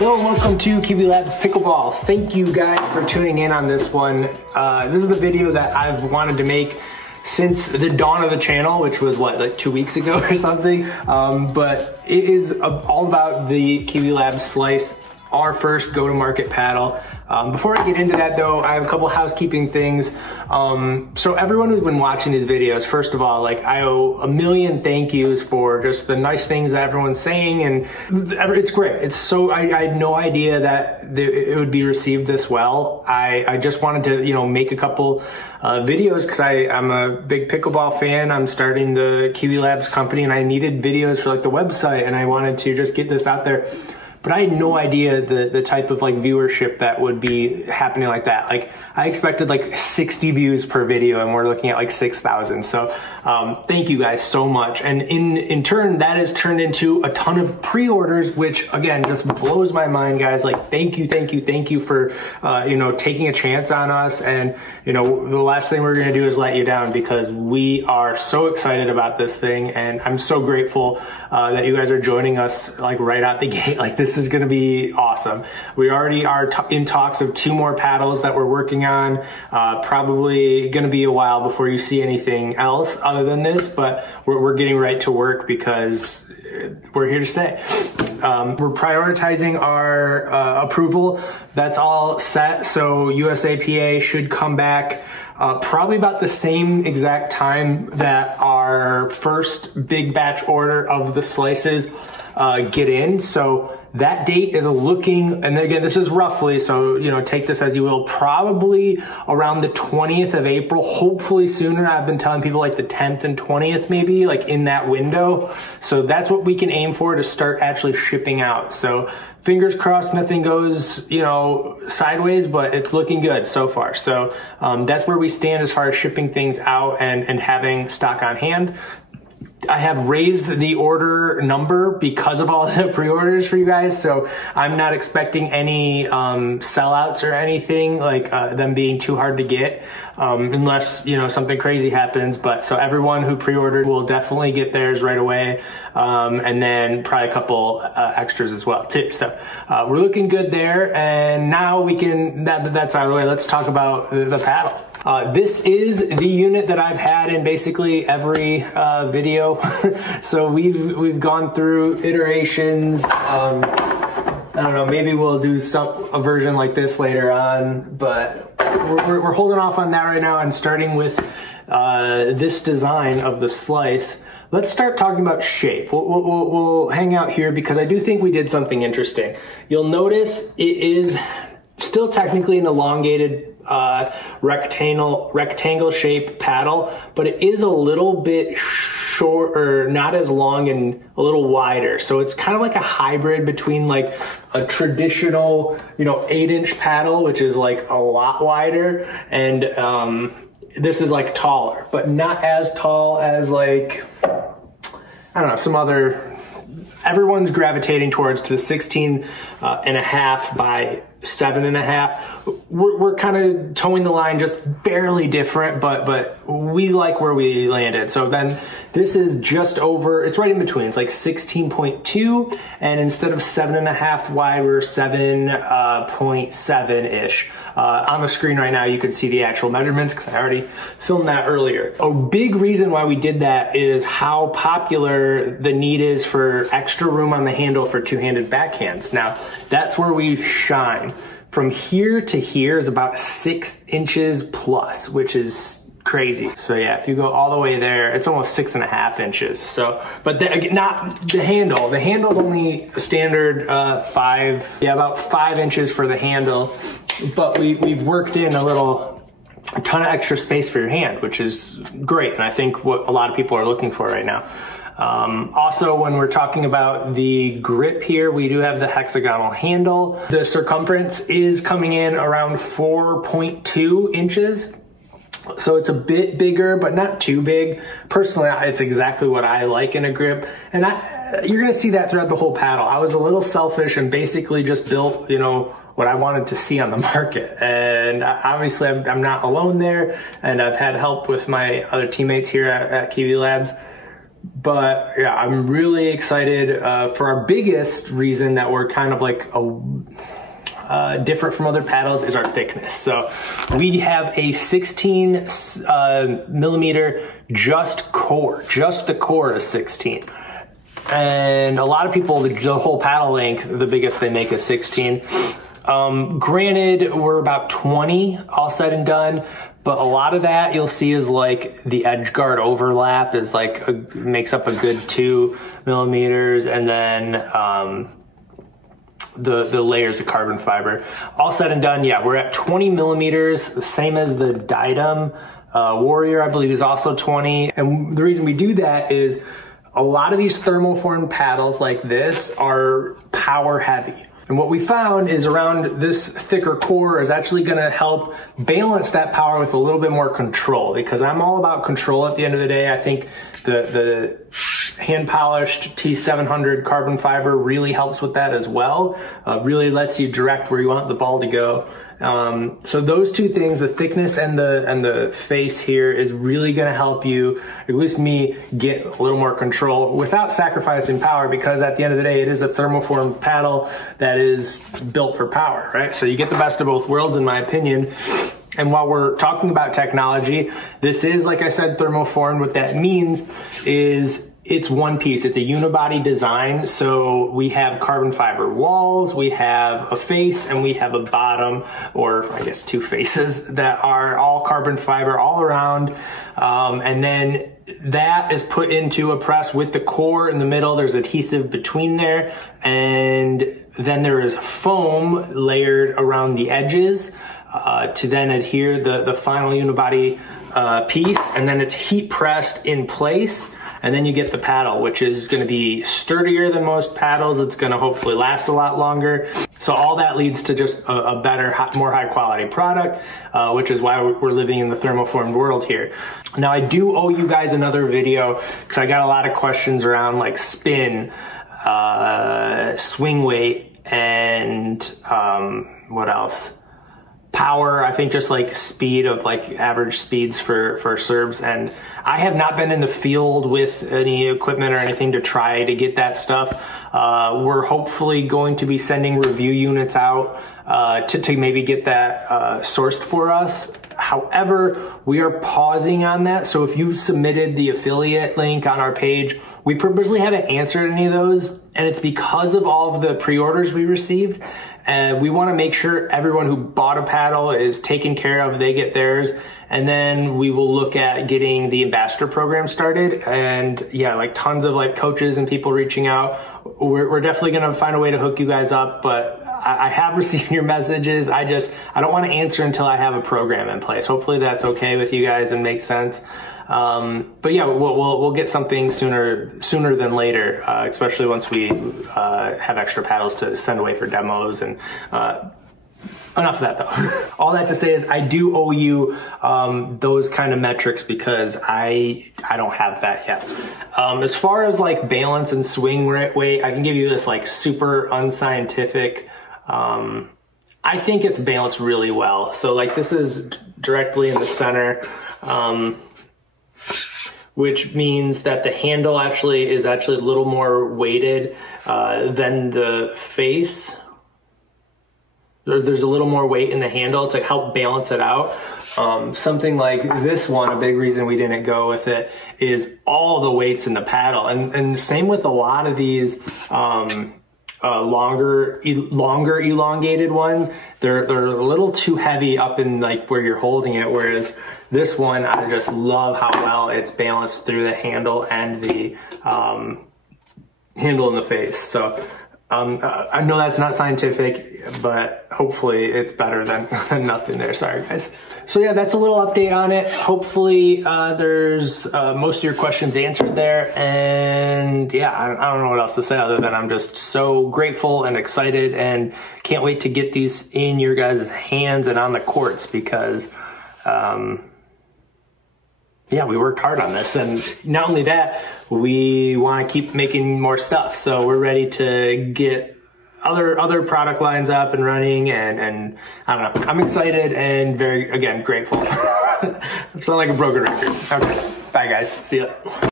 Hello and welcome to KiwiLabs Pickleball. Thank you guys for tuning in on this one. This is the video that I've wanted to make since the dawn of the channel, which was what, like 2 weeks ago or something. But it is all about the KiwiLabs Slice, our first go-to-market paddle. Before I get into that though, I have a couple housekeeping things. So everyone who's been watching these videos, first of all, like I owe a million thank yous for just the nice things that everyone's saying, and it's great. It's so, I had no idea that it would be received this well. I just wanted to, you know, make a couple videos because I'm a big pickleball fan. I'm starting the KiwiLabs company and I needed videos for like the website, and I wanted to just get this out there. But I had no idea the type of like viewership that would be happening like that. Like I expected like 60 views per video and we're looking at like 6,000. So thank you guys so much. And in turn, that has turned into a ton of pre-orders, which again, just blows my mind, guys. Like thank you for, you know, taking a chance on us. And you know, the last thing we're gonna do is let you down, because we are so excited about this thing. And I'm so grateful that you guys are joining us like right out the gate. Like this is gonna be awesome. We already are in talks of 2 more paddles that we're working on. Probably gonna be a while before you see anything else other than this, but we're getting right to work because we're here to stay. We're prioritizing our approval. That's all set. So USAPA should come back probably about the same exact time that our first big batch order of the slices get in. So that date is looking, and again, this is roughly, so, you know, take this as you will, probably around the 20th of April, hopefully sooner. I've been telling people like the 10th and 20th, maybe like in that window. So that's what we can aim for to start actually shipping out. So fingers crossed nothing goes, you know, sideways, but it's looking good so far. So that's where we stand as far as shipping things out and having stock on hand. I have raised the order number because of all the pre-orders for you guys, so I'm not expecting any sellouts or anything, like them being too hard to get, unless, you know, something crazy happens. But so everyone who pre-ordered will definitely get theirs right away, and then probably a couple extras as well too. So we're looking good there, and now we can, that's out of the way, let's talk about the paddle. This is the unit that I've had in basically every video. So we've gone through iterations. I don't know, maybe we'll do a version like this later on, but we're holding off on that right now and starting with this design of the slice. Let's start talking about shape. We'll hang out here because I do think we did something interesting. You'll notice it is still technically an elongated rectangle shaped paddle, but it is a little bit short, or not as long, and a little wider. So it's kind of like a hybrid between like a traditional, you know, 8-inch paddle, which is like a lot wider, and this is like taller, but not as tall as like, I don't know, some other, everyone's gravitating towards to the 16 and a half by 7.5. We're kind of towing the line just barely different, but we like where we landed. So then this is just over, it's right in between. It's like 16.2, and instead of 7.5 wide, we're 7.7-ish. On the screen right now, you can see the actual measurements because I already filmed that earlier. A big reason why we did that is how popular the need is for extra room on the handle for two-handed backhands. Now, that's where we shine. From here to here is about 6 inches plus, which is crazy. So yeah, if you go all the way there, it's almost 6.5 inches. So, but not the handle. The handle's only a standard about 5 inches for the handle. But we've worked in a ton of extra space for your hand, which is great. And I think what a lot of people are looking for right now. Also, when we're talking about the grip here, we do have the hexagonal handle. The circumference is coming in around 4.2 inches. So it's a bit bigger, but not too big. Personally, it's exactly what I like in a grip. And you're gonna see that throughout the whole paddle. I was a little selfish and basically just built, you know, what I wanted to see on the market. And obviously I'm not alone there, and I've had help with my other teammates here at KiwiLabs. But yeah, I'm really excited for our biggest reason that we're kind of like different from other paddles is our thickness. So we have a 16 millimeter just core, just the core is 16. And a lot of people, the whole paddle length, the biggest they make is 16. Granted, we're about 20 all said and done, but a lot of that you'll see is like the edge guard overlap is like makes up a good 2 millimeters, and then the layers of carbon fiber. All said and done, yeah, we're at 20 millimeters, the same as the Diadem Warrior, I believe, is also 20. And the reason we do that is a lot of these thermoformed paddles like this are power heavy. And what we found is around this thicker core is actually gonna help balance that power with a little bit more control, because I'm all about control at the end of the day. I think the hand polished T700 carbon fiber really helps with that as well. Really lets you direct where you want the ball to go. So those two things, the thickness and the face here, is really gonna help you, at least me, get a little more control without sacrificing power, because at the end of the day, it is a thermoformed paddle that is built for power, right? So you get the best of both worlds, in my opinion. And while we're talking about technology, this is, like I said, thermoformed. What that means is it's one piece. It's a unibody design. So we have carbon fiber walls, we have a face, and we have a bottom, or I guess 2 faces that are all carbon fiber all around. And then that is put into a press with the core in the middle. There's adhesive between there. And then there is foam layered around the edges to then adhere the final unibody piece. And then it's heat pressed in place. And then you get the paddle, which is going to be sturdier than most paddles. It's going to hopefully last a lot longer. So all that leads to just a better, more high quality product, which is why we're living in the thermoformed world here. Now, I do owe you guys another video, because I got a lot of questions around like spin, swing weight, and what else? Power. I think just like speed, of like average speeds for serves. And I have not been in the field with any equipment or anything to try to get that stuff. We're hopefully going to be sending review units out to maybe get that sourced for us. However, we are pausing on that. So if you've submitted the affiliate link on our page, we purposely haven't answered any of those, and it's because of all of the pre-orders we received. And we want to make sure everyone who bought a paddle is taken care of, they get theirs. And then we will look at getting the ambassador program started. And yeah, like tons of like coaches and people reaching out. We're definitely going to find a way to hook you guys up, but I have received your messages. I don't want to answer until I have a program in place. Hopefully that's okay with you guys and makes sense. But yeah, we'll get something sooner than later, especially once we have extra paddles to send away for demos. And enough of that though. All that to say is I do owe you those kind of metrics, because I don't have that yet. As far as like balance and swing weight, I can give you this like super unscientific. I think it's balanced really well. So like this is directly in the center. Which means that the handle is actually a little more weighted than the face. There's a little more weight in the handle to help balance it out. Something like this one, a big reason we didn't go with it is all the weights in the paddle. And same with a lot of these longer elongated ones. They're a little too heavy up in like where you're holding it, whereas this one, I just love how well it's balanced through the handle and the handle in the face. So I know that's not scientific, but hopefully it's better than nothing there. Sorry, guys. So yeah, that's a little update on it. Hopefully there's most of your questions answered there. And yeah, I don't know what else to say other than I'm just so grateful and excited and can't wait to get these in your guys' hands and on the courts, because yeah, we worked hard on this, and not only that, we want to keep making more stuff. So we're ready to get other product lines up and running, and I don't know. I'm excited and very, again, grateful. I sound like a broken record. Okay, bye guys. See ya.